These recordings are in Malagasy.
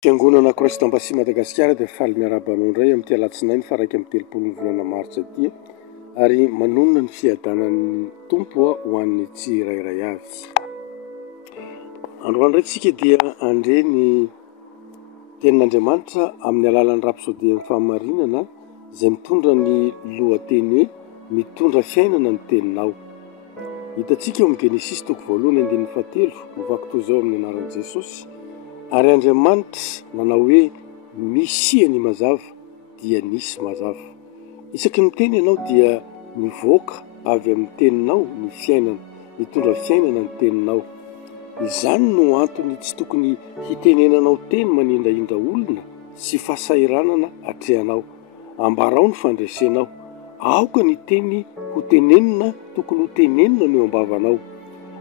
Fiangonana Kristy Ambasy Madagasikara dia faly miarabanao indray amin'ity alatsinainy faraiky amin'ny 30 volana martsa ity ary manonona ny fiadanan'ny tompo ho an'ny tsirairay avy. Androany indray tsika dia andre ny tenin'Andriamanitra amin'ny alalan'ny rapsodian'ny fahamarinana izay mitondra ny lohateny hoe mitondra fiainana ny teninao. Hitantsika eo amin'ny Genesis 1:7 mivaky toy izao amin'ny anaran'i Jesosy. Ary Andriamanitra nanao hoe misia ny mazava dia nisy mazava. Isaky ny teny ianao dia mivoaka avy amin'ny teninao ny fiainana, mitondra fiainana ny teninao. Izany no antony tsy tokony hitenenanao teny manindrahindra olona sy fasairanana atrehanao. Ambarao ny fandresenao. Aoka ny teny ho tenenina tokony ho tenenina no ambavanao.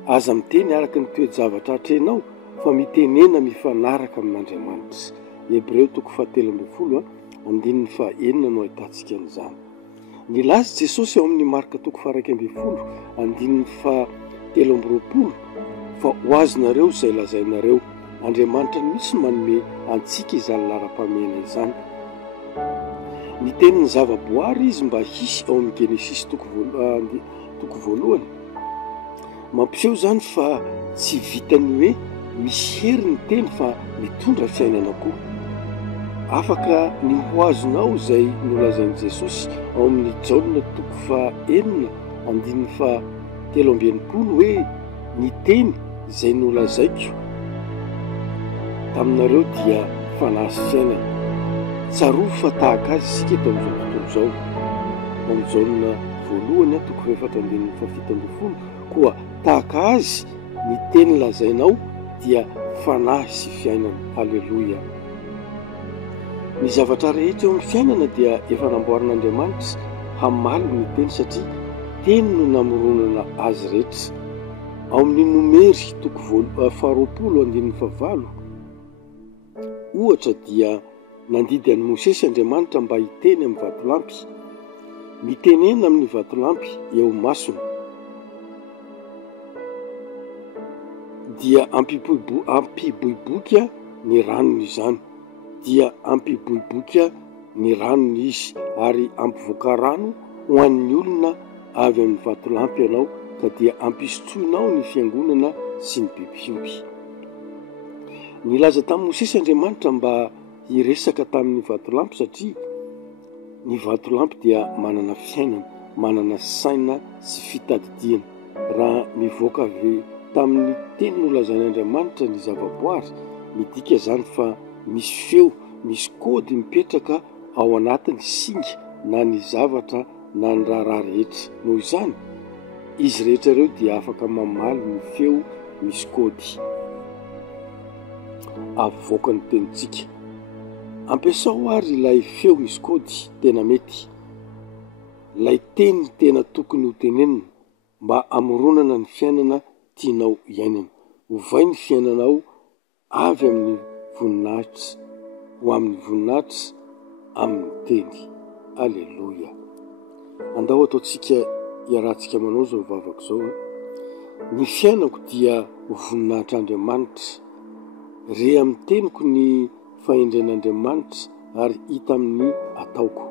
Aza miteny araka ny toe-javatra atrehanao fa mitenena mifanaraka amin'Andriamanitra. Hebreo 4:7 andininy 9 no ahitantsika an'izany. Nilaza Jesosy ao amin'ny Marka 4:20 andininy 7:20 fa ho azonareo izay lazainareo, Andriamanitra misy manome antsika izany lara-pamena izany. Ny tenin'ny zavaboary izy mba hisy ao amin'ny Genesis 1:1 mampiseho zany fa tsy vitany hoe misy hery ny teny fa mitondra fiainana koa. Afaka ny hoazonao izay nolazain'i Jesosy ao amin'ny Jaona 4:9 andininy 7:20 hoe ny teny izay nolazaiko taminareo dia fanahy sy fiainana. Tsaroa fa tahaka azy isika eto amin'izao tontolo izao. Amin'ny Jaona 4:7 koa tahaka azy ny teny lazainao dia fanahy sy fiainana. Halleloja. Ny zavatra rehetra eo amin'ny fiainana dia efa namboarin'Andriamanitra hamaly ny teny satria teny no namoronana azy rehetra. Ao amin'ny Nomery 2:20 ohatra dia nandidy an'i Mosesy Andriamanitra mba hiteny amin'ny vatolampy. Mitenena amin'ny vatolampy eo masony dia ampiboiboika ny ranony izany, dia ampiboiboika ny ranony izy ary ampivoaka rano ho an'ny olona avy amin'ny vatolampy ianao ka dia ampisotroinao ny fiangonana sy ny biby fioky. Nilaza tamin'i Mosesy Andriamanitra mba hiresaka tamin'ny vatolampy satria ny vatolampy dia manana fiainana, manana saina sy fitadidiana. Raha mivoaka avy tamin'ny teny nolazain'Andriamanitra ny zavaboary, midika izany fa misy feo, misy kody mipetraka ao anatiny singa na ny zavatra na ny raharaha rehetra. Noho izany, izy rehetra ireo dia afaka mamaly ny feo misy kody avoaka ny tenintsika. Ampiasao ary ilay feo misy kody tena mety, ilay teny tena tokony ho tenenina mba amoronana ny fiainana tianao iainana. Hovay ny fiainanao avy amin'ny voninahitra ho amin'ny voninahitra amin'ny teny. Alleluja. Andao ataontsika iarahantsika manao zao vavaka zao. Ny fiainako dia voninahitr'Andriamanitra. Re amin'ny teniko ny fahendren'Andriamanitra ary hita amin'ny ataoko.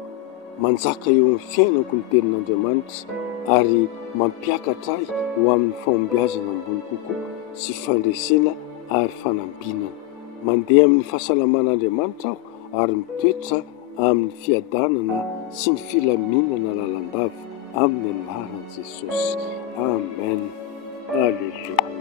Manjaka eo amin'ny fiainako ny tenin'Andriamanitra ary mampiakatra ahy ho amin'ny fahombiazana ambony kokoa sy fandresena ary fanambinana. Mandeha amin'ny fahasalaman'Andriamanitra aho ary mitoetra amin'ny fiadanana sy ny filaminana lalandava amin'ny anaran'i Jesosy. Amen. Alleluia.